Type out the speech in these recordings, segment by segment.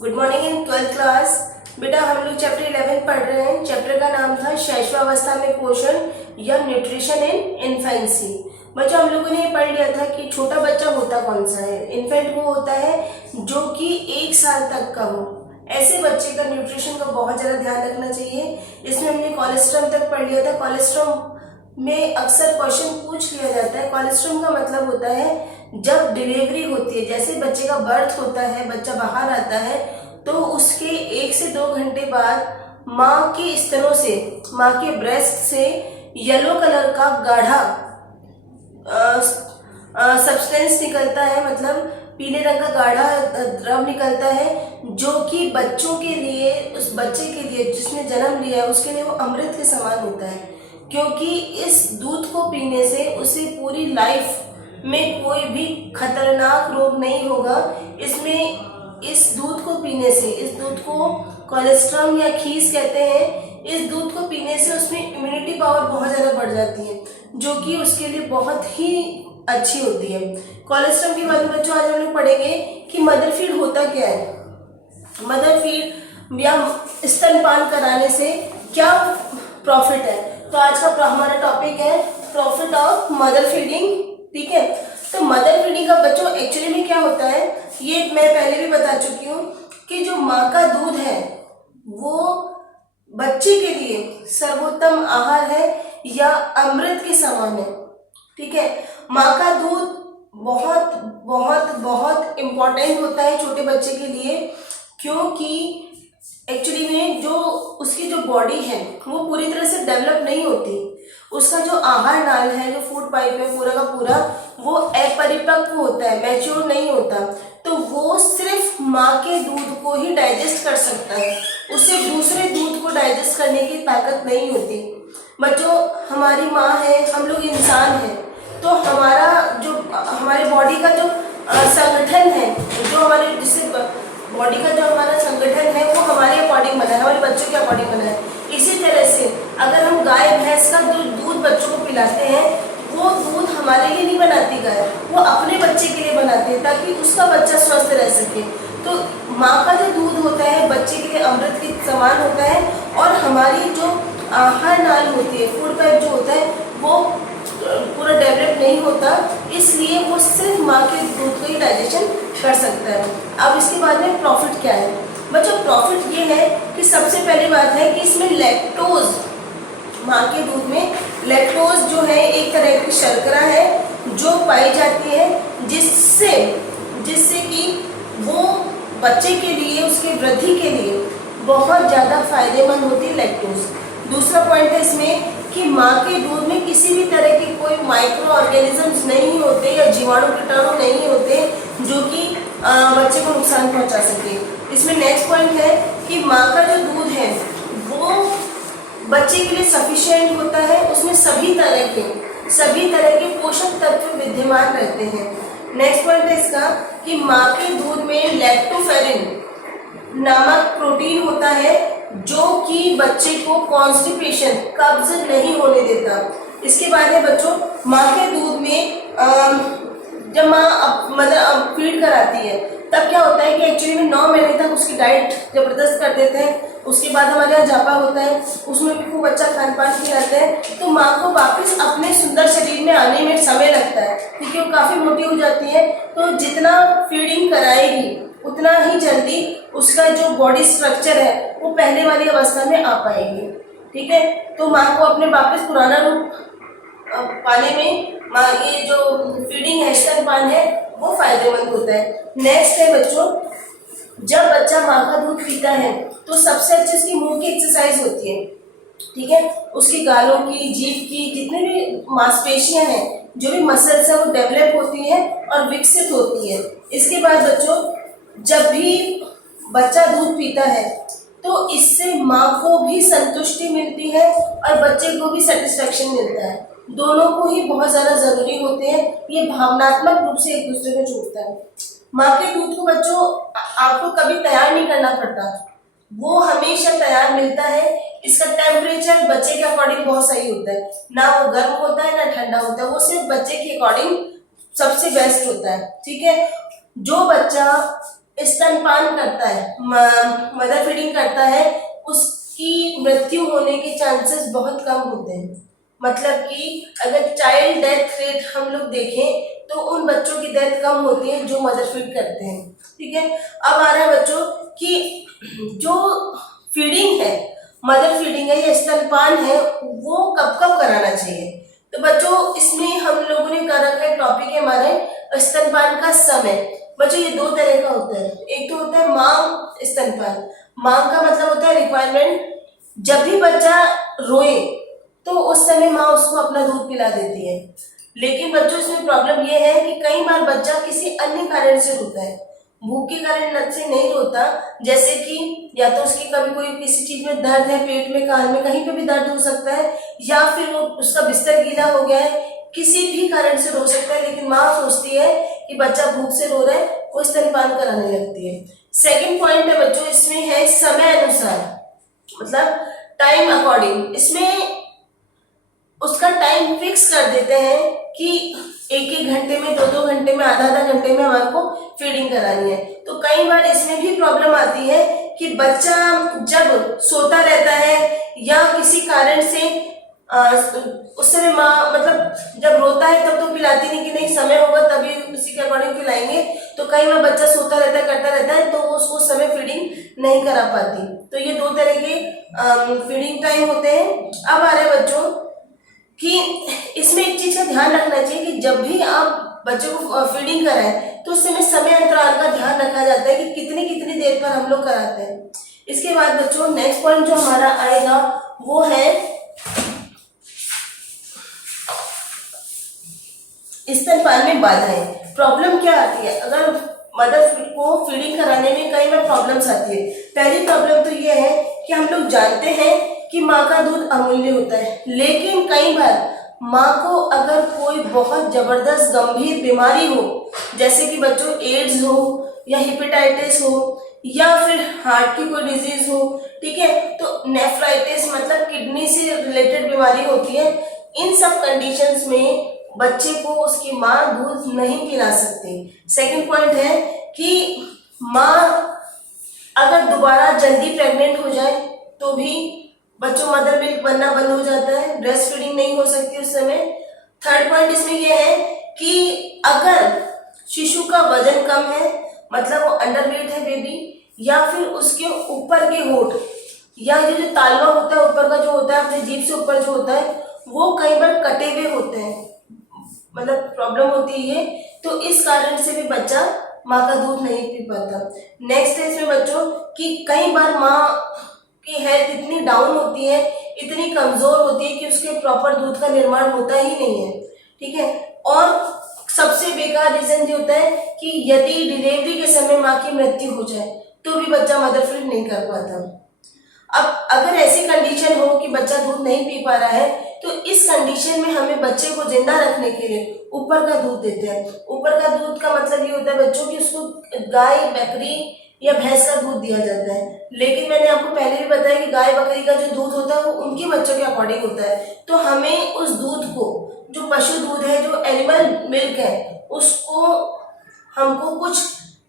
Good morning इन 12th class. बेटा हम लोग चैप्टर 11 पढ़ रहे हैं। चैप्टर का नाम था शैशवावस्था में पोषण या न्यूट्रिशन इन इन्फेंसी। बच्चों हम लोगों ने ये पढ़ लिया था कि छोटा बच्चा होता कौन सा है। इन्फेंट वो होता है जो कि 1 साल तक का हो। ऐसे बच्चे का न्यूट्रिशन का बहुत ज़्यादा ध्यान रखना चाहिए। इसमें हमने कोलेस्ट्रम तक पढ़ लिया था। कोलेस्ट्रम में अक्सर क्वेश्चन पूछ लिया जाता है। कोलेस्ट्रम का मतलब होता है जब डिलीवरी होती है, जैसे बच्चे का बर्थ होता है, बच्चा बाहर आता है तो उसके 1 से 2 घंटे बाद माँ के स्तनों से, माँ के ब्रेस्ट से येलो कलर का गाढ़ा सब्सटेंस निकलता है, मतलब पीले रंग का गाढ़ा द्रव निकलता है, जो कि बच्चों के लिए, उस बच्चे के लिए जिसने जन्म लिया है उसके लिए वो अमृत के समान होता है। क्योंकि इस दूध को पीने से उसे पूरी लाइफ में कोई भी खतरनाक रोग नहीं होगा। इसमें इस दूध को पीने से, इस दूध को कोलेस्ट्रम या खीस कहते हैं, इस दूध को पीने से उसमें इम्यूनिटी पावर बहुत ज़्यादा बढ़ जाती है, जो कि उसके लिए बहुत ही अच्छी होती है। कोलेस्ट्रम के बारे में बच्चों आज हम लोग पढ़ेंगे कि मदर फीड होता क्या है, मदर फीड या स्तनपान कराने से क्या प्रॉफिट है। तो आज का हमारा टॉपिक है प्रॉफिट ऑफ मदर फीडिंग। ठीक है, तो मदर फीडिंग का बच्चों एक्चुअली में क्या होता है, ये मैं पहले भी बता चुकी हूँ कि जो माँ का दूध है वो बच्चे के लिए सर्वोत्तम आहार है या अमृत के समान है। ठीक है, माँ का दूध बहुत बहुत बहुत इम्पोर्टेंट होता है छोटे बच्चे के लिए, क्योंकि एक्चुअली में जो उसकी जो बॉडी है वो पूरी तरह से डेवलप नहीं होती। उसका जो आहार नाल है, जो फूड पाइप है पूरा का पूरा, वो अपरिपक्व होता है, मैच्योर नहीं होता। तो वो सिर्फ माँ के दूध को ही डाइजेस्ट कर सकता है, उसे दूसरे दूध को डाइजेस्ट करने की ताकत नहीं होती। बच्चों हमारी माँ है, हम लोग इंसान हैं, तो हमारा जो हमारे बॉडी का जो संगठन है, जो हमारे जिससे बॉडी का जो हमारा संगठन है वो हमारे अकॉर्डिंग बना है, हमारे बच्चों के अकॉर्डिंग बना है। इसी तरह से अगर हम गाय भैंस का जो दूध बच्चों को पिलाते हैं, वो दूध हमारे लिए नहीं बनाती गाय, वो अपने बच्चे के लिए बनाते हैं ताकि उसका बच्चा स्वस्थ रह सके। तो माँ का जो दूध होता है बच्चे के लिए अमृत के समान होता है, और हमारी जो आहार नाल होती है, फूड पाइप जो होता है, वो पूरा डेवलप नहीं होता, इसलिए वो सिर्फ माँ के दूध को ही डाइजेशन कर सकता है। अब इसके बाद में प्रॉफिट क्या है बच्चों, प्रॉफिट ये है कि सबसे पहली बात है कि इसमें लैक्टोज, माँ के दूध में लैक्टोज जो है एक तरह की शर्करा है जो पाई जाती है, जिससे कि वो बच्चे के लिए, उसकी वृद्धि के लिए बहुत ज़्यादा फायदेमंद होती है लैक्टोज। दूसरा पॉइंट है इसमें कि माँ के दूध में किसी भी तरह के कोई माइक्रो ऑर्गेनिजम्स नहीं होते या जीवाणु कीटाणु नहीं होते जो कि बच्चे को नुकसान पहुँचा सके। इसमें नेक्स्ट पॉइंट है कि माँ का जो दूध है वो बच्चे के लिए सफिशिएंट होता है, उसमें सभी तरह के पोषक तत्व विद्यमान रहते हैं। नेक्स्ट पॉइंट है इसका कि माँ के दूध में लैक्टोफेरिन नामक प्रोटीन होता है जो कि बच्चे को कॉन्स्टिपेशन, कब्ज नहीं होने देता। इसके बाद है बच्चों माँ के दूध में जब माँ मतलब फीड कराती है तब क्या होता है कि एक्चुअली में 9 महीने तक उसकी डाइट जबरदस्त कर देते हैं। उसके बाद हमारे यहाँ जापा होता है, उसमें भी खूब अच्छा खान पान खिलाते हैं, तो माँ को वापस अपने सुंदर शरीर में आने में समय लगता है क्योंकि वो काफ़ी मोटी हो जाती है। तो जितना फीडिंग कराएगी उतना ही जल्दी उसका जो बॉडी स्ट्रक्चर है वो पहले वाली अवस्था में आ पाएगी। ठीक है, तो माँ को अपने वापस पुराना रूप पाने में ये जो फीडिंग है, स्तनपान है, वो फायदेमंद होता है। नेक्स्ट है बच्चों, जब बच्चा माँ का दूध पीता है तो सबसे अच्छी उसकी मुंह की एक्सरसाइज होती है। ठीक है, उसकी गालों की, जीभ की जितने भी मांसपेशियां हैं, जो भी मसल्स है वो डेवलप होती है और विकसित होती है। इसके बाद बच्चों जब भी बच्चा दूध पीता है तो इससे माँ को भी संतुष्टि मिलती है और बच्चे को भी सेटिस्फेक्शन मिलता है। दोनों को ही बहुत ज़्यादा ज़रूरी होते हैं, ये भावनात्मक रूप से एक दूसरे को जोड़ता है। माँ के दूध को बच्चों आपको कभी तैयार नहीं करना पड़ता, वो हमेशा तैयार मिलता है। इसका टेम्परेचर बच्चे के अकॉर्डिंग बहुत सही होता है, ना वो गर्म होता है ना ठंडा होता है, वो सिर्फ बच्चे के अकॉर्डिंग सबसे बेस्ट होता है। ठीक है, जो बच्चा स्तनपान करता है, मदर फीडिंग करता है, उसकी मृत्यु होने के चांसेस बहुत कम होते हैं। मतलब कि अगर चाइल्ड डेथ रेट हम लोग देखें तो उन बच्चों की डेथ कम होती है जो मदर फीड करते हैं। ठीक है, अब आ रहा है बच्चों कि जो फीडिंग है, मदर फीडिंग है या स्तनपान है, वो कब कब कराना चाहिए। तो बच्चों इसमें हम लोगों ने कर रखा है टॉपिक है हमारे स्तनपान का समय। बच्चों ये दो तरह का होता है, एक तो होता है मांग स्तनपान। मांग का मतलब होता है रिक्वायरमेंट, जब भी बच्चा रोए तो उस समय माँ उसको अपना दूध पिला देती है। लेकिन बच्चों इसमें प्रॉब्लम ये है कि कई बार बच्चा किसी अन्य कारण से रोता है, भूख के कारण से नहीं रोता, जैसे कि या तो उसकी कभी कोई किसी चीज में दर्द है, पेट में, कान में, कहीं पे भी दर्द हो सकता है, या फिर वो उसका बिस्तर गीला हो गया है, किसी भी कारण से रो सकता है। लेकिन माँ सोचती है कि बच्चा भूख से रो रहा है, वो स्तनपान कराने लगती है। सेकेंड पॉइंट है बच्चों इसमें है समय अनुसार, मतलब टाइम अकॉर्डिंग। इसमें उसका टाइम फिक्स कर देते हैं कि एक एक घंटे में, दो दो घंटे में, आधा आधा घंटे में हमारे को फीडिंग करानी है। तो कई बार इसमें भी प्रॉब्लम आती है कि बच्चा जब सोता रहता है या किसी कारण से उस समय माँ मतलब जब रोता है तब तो पिलाती नहीं कि नहीं समय होगा तभी उसी के अकॉर्डिंग पिलाएंगे। तो कई बार बच्चा सोता रहता है, करता रहता है, तो उसको समय फीडिंग नहीं करा पाती। तो ये दो तरह के फीडिंग टाइम होते हैं। अब आ रहे बच्चों कि इसमें एक चीज का ध्यान रखना चाहिए कि जब भी आप बच्चों को फीडिंग कराएं तो उस समय समय अंतराल का ध्यान रखा जाता है कि कितनी कितनी देर पर हम लोग कराते हैं। इसके बाद बच्चों नेक्स्ट पॉइंट जो हमारा आएगा वो है स्तनपान में बाधाएं। प्रॉब्लम क्या आती है अगर मदर को फीडिंग कराने में? कई बार प्रॉब्लम्स आती है। पहली प्रॉब्लम तो ये है कि हम लोग जानते हैं कि माँ का दूध अमूल्य होता है, लेकिन कई बार माँ को अगर कोई बहुत जबरदस्त गंभीर बीमारी हो, जैसे कि बच्चों एड्स हो या हेपेटाइटिस हो या फिर हार्ट की कोई डिजीज हो, ठीक है, तो नेफ्राइटिस मतलब किडनी से रिलेटेड बीमारी होती है, इन सब कंडीशंस में बच्चे को उसकी माँ दूध नहीं पिला सकती। सेकंड पॉइंट है कि माँ अगर दोबारा जल्दी प्रेग्नेंट हो जाए तो भी बच्चों मदर मिल्क बनना बंद हो जाता है, ब्रेस्ट फीडिंग नहीं हो सकती उस समय। थर्ड पॉइंट इसमें यह है कि अगर शिशु का वजन कम है, मतलब वो अंडरवेट है बेबी, या फिर उसके ऊपर के होठ या ये जो तालवा होता है ऊपर का जो होता है अपने जीभ से ऊपर जो होता है वो कई बार कटे हुए होते हैं, मतलब प्रॉब्लम होती है, तो इस कारण से भी बच्चा माँ का दूध नहीं पी पाता। नेक्स्ट है इसमें बच्चों कि कई बार माँ की हेल्थ इतनी डाउन होती है, इतनी कमजोर होती है कि उसके प्रॉपर दूध का निर्माण होता ही नहीं है, ठीक है। और सबसे बेकार रीजन ये होता है कि यदि डिलीवरी के समय माँ की मृत्यु हो जाए तो भी बच्चा मदर फीड नहीं कर पाता। अब अगर ऐसी कंडीशन हो कि बच्चा दूध नहीं पी पा रहा है तो इस कंडीशन में हमें बच्चे को जिंदा रखने के लिए ऊपर का दूध देते हैं। ऊपर का दूध का मतलब ये होता है बच्चों की उसको गाय, बकरी या भैंस का दूध दिया जाता है। लेकिन मैंने आपको पहले भी बताया कि गाय बकरी का जो दूध होता है वो उनके बच्चों के अकॉर्डिंग होता है, तो हमें उस दूध को, जो पशु दूध है, जो एनिमल मिल्क है, उसको हमको कुछ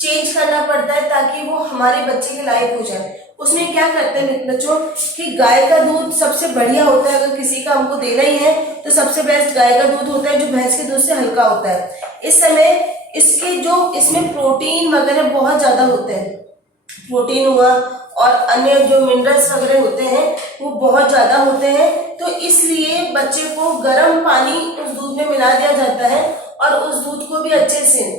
चेंज करना पड़ता है ताकि वो हमारे बच्चे के लायक हो जाए। उसमें क्या करते हैं बच्चों कि गाय का दूध सबसे बढ़िया होता है, अगर किसी का हमको देना ही है तो सबसे बेस्ट गाय का दूध होता है जो भैंस के दूध से हल्का होता है। इस समय इसके जो इसमें प्रोटीन वगैरह बहुत ज्यादा होते हैं, प्रोटीन हुआ और अन्य जो मिनरल्स वगैरह होते हैं वो बहुत ज्यादा होते हैं, तो इसलिए बच्चे को गर्म पानी उस दूध में मिला दिया जाता है और उस दूध को भी अच्छे से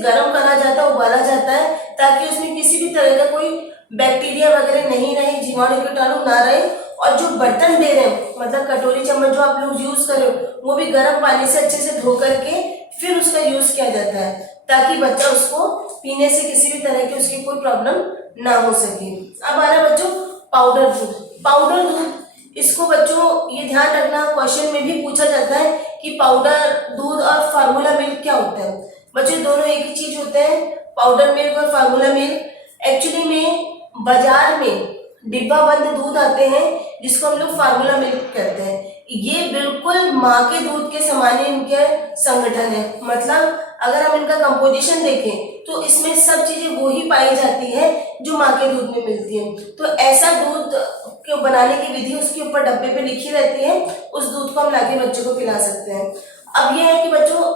गर्म करा जाता है, उबाला जाता है, ताकि उसमें किसी भी तरह का कोई बैक्टीरिया वगैरह नहीं रहे, जीवाणु कीटाणु ना रहे। और जो बर्तन दे रहे हैं, मतलब कटोरी चम्मच जो आप लोग यूज कर रहे हो, वो भी गर्म पानी से अच्छे से धो करके फिर उसका यूज किया जाता है, ताकि बच्चा उसको पीने से किसी भी तरह की उसकी कोई प्रॉब्लम ना हो सके। अब आ रहा बच्चों पाउडर दूध। पाउडर दूध, इसको बच्चों ये ध्यान रखना, क्वेश्चन में भी पूछा जाता है कि पाउडर दूध और फार्मूला मिल्क क्या होता है। बच्चों दोनों एक ही चीज होते हैं, पाउडर मिल्क और फार्मूला मिल्क। एक्चुअली में बाजार में डिब्बा बंद दूध आते हैं जिसको हम लोग फार्मूला मिल्क कहते हैं। ये बिल्कुल माँ के दूध के समान ही इनके संगठन है, मतलब अगर हम इनका कंपोजिशन देखें तो इसमें सब चीजें वो ही पाई जाती है जो माँ के दूध में मिलती है। तो ऐसा दूध को बनाने की विधि उसके ऊपर डब्बे पे लिखी रहती है, उस दूध को हम लाके बच्चों को पिला सकते हैं। अब ये है कि बच्चों,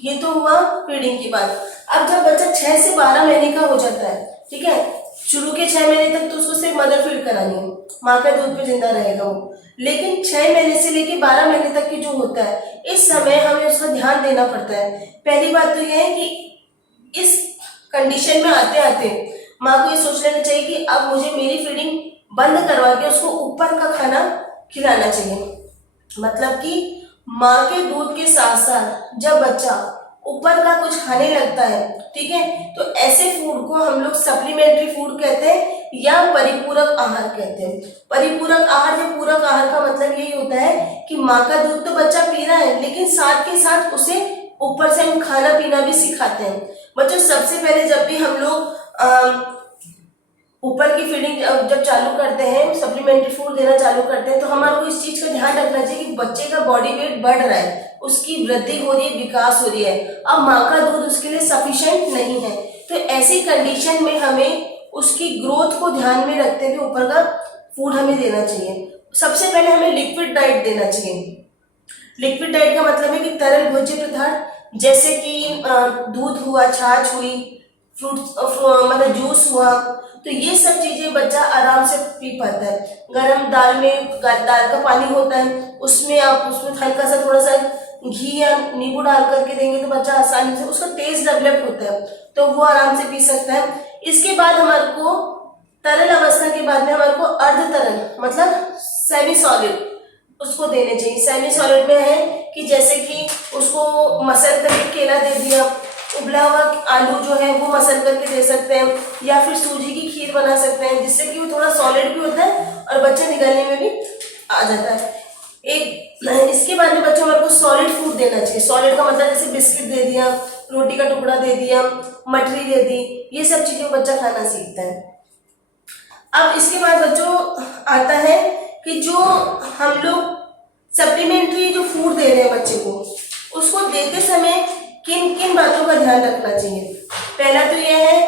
ये तो हुआ फीडिंग की बात। अब जब बच्चा 6 से 12 महीने का हो जाता है, ठीक है, शुरू के 6 महीने तक तो उसको सिर्फ मदर फीड करानी है, माँ का दूध पे जिंदा रहेगा वो। लेकिन 6 महीने से लेके 12 महीने तक की जो होता है, इस समय हमें उसका ध्यान देना पड़ता है। पहली बात तो ये है कि इस कंडीशन में आते आते माँ को ये सोच लेना चाहिए कि अब मुझे मेरी फीडिंग बंद करवा के उसको ऊपर का खाना खिलाना चाहिए। मतलब कि माँ के दूध के साथ साथ जब बच्चा ऊपर का कुछ खाने लगता है, ठीक है, तो ऐसे फूड को हम लोग सप्लीमेंट्री फूड कहते हैं या परिपूरक आहार कहते हैं। परिपूरक आहार या पूरक आहार का मतलब यही होता है कि माँ का दूध तो बच्चा पी रहा है, लेकिन साथ के साथ उसे ऊपर से हम खाना पीना भी सिखाते हैं। बच्चों, सबसे पहले जब भी हम लोग ऊपर की फीडिंग जब चालू करते हैं, सप्लीमेंट्री फूड देना चालू करते हैं, तो हमारे को इस चीज का ध्यान रखना चाहिए कि बच्चे का बॉडी वेट बढ़ रहा है, उसकी वृद्धि हो रही है, विकास हो रही है। अब माँ का दूध उसके लिए सफिशिएंट नहीं है, तो ऐसी कंडीशन में हमें उसकी ग्रोथ को ध्यान में रखते हुए ऊपर का फूड हमें देना चाहिए। सबसे पहले हमें लिक्विड डाइट देना चाहिए। लिक्विड डाइट का मतलब है कि तरल भोज्य पदार्थ जैसे कि दूध हुआ, छाछ हुई, फ्रूट मतलब जूस हुआ, तो ये सब चीजें बच्चा आराम से पी पाता है। गरम दाल में दाल का पानी होता है, उसमें आप उसमें हल्का सा थोड़ा सा घी या नींबू डाल करके देंगे तो बच्चा आसानी से, उसका टेस्ट डेवलप होता है, तो वो आराम से पी सकता है। इसके बाद हमारे को तरल अवस्था के बाद में हमारे को अर्ध तरल मतलब सेमी सॉलिड उसको देने चाहिए। सेमी सॉलिड में है कि जैसे कि उसको मसल करके केला दे दिया, उबला हुआ आलू जो है वो मसल करके दे सकते हैं, या फिर सूजी की खीर बना सकते हैं, जिससे कि वो थोड़ा सॉलिड भी होता है और बच्चा निगलने में भी आ जाता है। इसके बाद में बच्चों हमारे को सॉलिड फूड देना चाहिए। सॉलिड का मतलब जैसे बिस्किट दे दिया, रोटी का टुकड़ा दे दिया, मठरी दे दी, ये सब चीजें बच्चा खाना सीखता है। अब इसके बाद बच्चों आता है कि जो हम लोग सप्लीमेंट्री जो फूड दे रहे हैं बच्चे को, उसको देते समय किन किन बातों का ध्यान रखना चाहिए। पहला तो यह है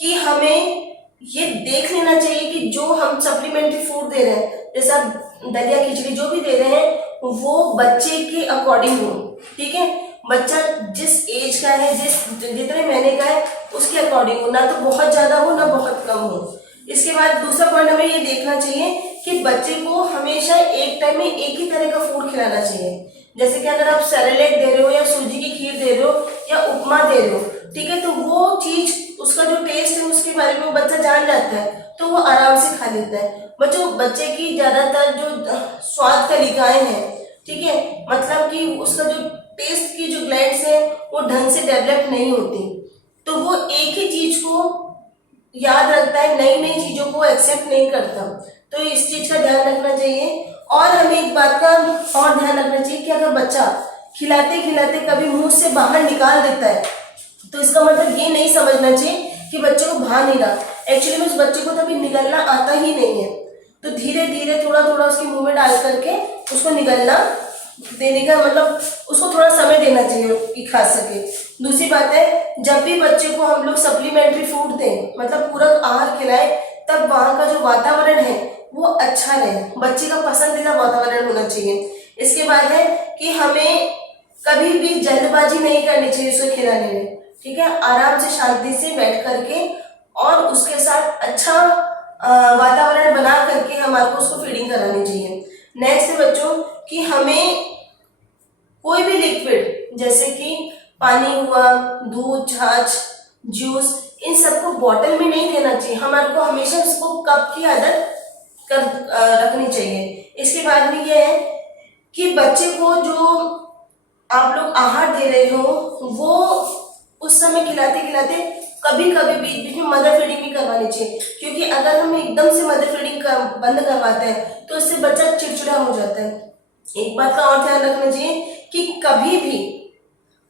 कि हमें ये देख लेना चाहिए कि जो हम सप्लीमेंट्री फूड दे रहे हैं, जैसा दलिया खिचड़ी जो भी दे रहे हैं, वो बच्चे के अकॉर्डिंग हो, ठीक है। बच्चा जिस एज का है, जितने महीने का है, उसके अकॉर्डिंग हो, ना तो बहुत ज्यादा हो ना बहुत कम हो। इसके बाद दूसरा पॉइंट हमें ये देखना चाहिए कि बच्चे को हमेशा एक टाइम में एक ही तरह का फूड खिलाना चाहिए। जैसे कि अगर आप सेरेलैक दे रहे हो या सूजी की खीर दे रहे हो या उपमा दे रहे हो, ठीक है, तो वो चीज उसका जो टेस्ट है उसके बारे में वो बच्चा जान जाता है, तो वो आराम से खा लेता है। बच्चे की ज्यादातर जो स्वाद तरीकाएं हैं, ठीक है, मतलब कि उसका जो टेस्ट की जो ग्लैंड्स है वो ढंग से डेवलप नहीं होती, तो वो एक ही चीज को याद रखता है, नई नई चीजों को एक्सेप्ट नहीं करता। तो इस चीज का ध्यान रखना चाहिए। और हमें एक बात का और ध्यान रखना चाहिए कि अगर बच्चा खिलाते खिलाते कभी मुंह से बाहर निकाल देता है, तो इसका मतलब ये नहीं समझना चाहिए कि बच्चे को भा नहीं रहा। एक्चुअली में उस बच्चे को तो अभी निगलना आता ही नहीं है, तो धीरे धीरे थोड़ा थोड़ा उसके मुंह में डाल करके उसको निगलना देने का मतलब उसको थोड़ा समय देना चाहिए कि खा सके। दूसरी बात है, जब भी बच्चे को हम लोग सप्लीमेंट्री फूड दें, मतलब पूरक आहार खिलाएं, तब वहाँ का जो वातावरण है वो अच्छा रहे, बच्चे का पसंदीदा वातावरण होना चाहिए। इसके बाद है कि हमें कभी भी जल्दबाजी नहीं करनी चाहिए उसको खिलाने में, ठीक है, आराम से शांति से बैठ करके और उसके साथ अच्छा वातावरण बना करके हमारे को उसको फीडिंग करानी चाहिए। नेक्स्ट है बच्चों कि हमें कोई भी लिक्विड जैसे कि पानी हुआ, दूध, छाछ, जूस, इन सबको बॉटल में नहीं देना चाहिए। हमारे को हमेशा उसको कप की आदत रखनी चाहिए। इसके बाद में यह है कि बच्चे को जो आप लोग आहार दे रहे हो वो उस समय खिलाते खिलाते कभी कभी बीच बीच में मदर फीडिंग भी करवानी चाहिए, क्योंकि अगर हम एकदम से मदर फीडिंग बंद करवाते हैं तो इससे बच्चा चिड़चिड़ा हो जाता है। एक बात का और ध्यान रखना चाहिए कि कभी भी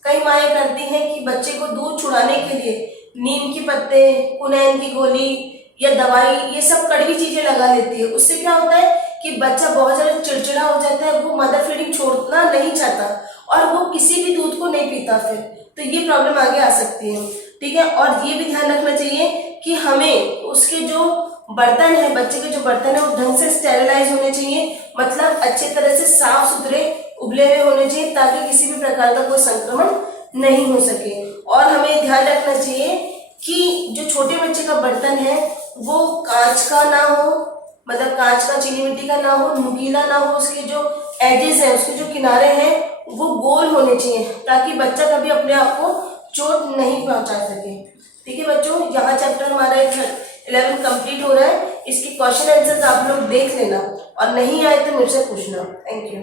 कई माएँ करती हैं कि बच्चे को दूध छुड़ाने के लिए नीम के पत्ते, कुनैन की गोली या दवाई, ये सब कड़वी चीजें लगा लेती है। उससे क्या होता है कि बच्चा बहुत ज्यादा चिड़चिड़ा हो जाता है, वो मदर फीडिंग छोड़ना नहीं चाहता और वो किसी भी दूध को नहीं पीता फिर। तो ये प्रॉब्लम आगे आ सकती है। ठीक है, और ये भी ध्यान रखना चाहिए कि हमें उसके जो बर्तन है, बच्चे के जो बर्तन है वो ढंग से स्टेरिलाइज होने चाहिए, मतलब अच्छे तरह से साफ सुथरे उबले हुए होने चाहिए, ताकि किसी भी प्रकार का कोई संक्रमण नहीं हो सके। और हमें ध्यान रखना चाहिए कि जो छोटे बच्चे का बर्तन है वो कांच का ना हो, मतलब कांच का, चीनी मिट्टी का ना हो, नुकीला ना हो, उसके जो एजेस हैं, उसके जो किनारे हैं वो गोल होने चाहिए, ताकि बच्चा कभी अपने आप को चोट नहीं पहुंचा सके। ठीक है बच्चों, यहाँ चैप्टर हमारा 11 कंप्लीट हो रहा है। इसके क्वेश्चन आंसर्स आप लोग देख लेना, और नहीं आए तो मुझसे पूछना। Thank you.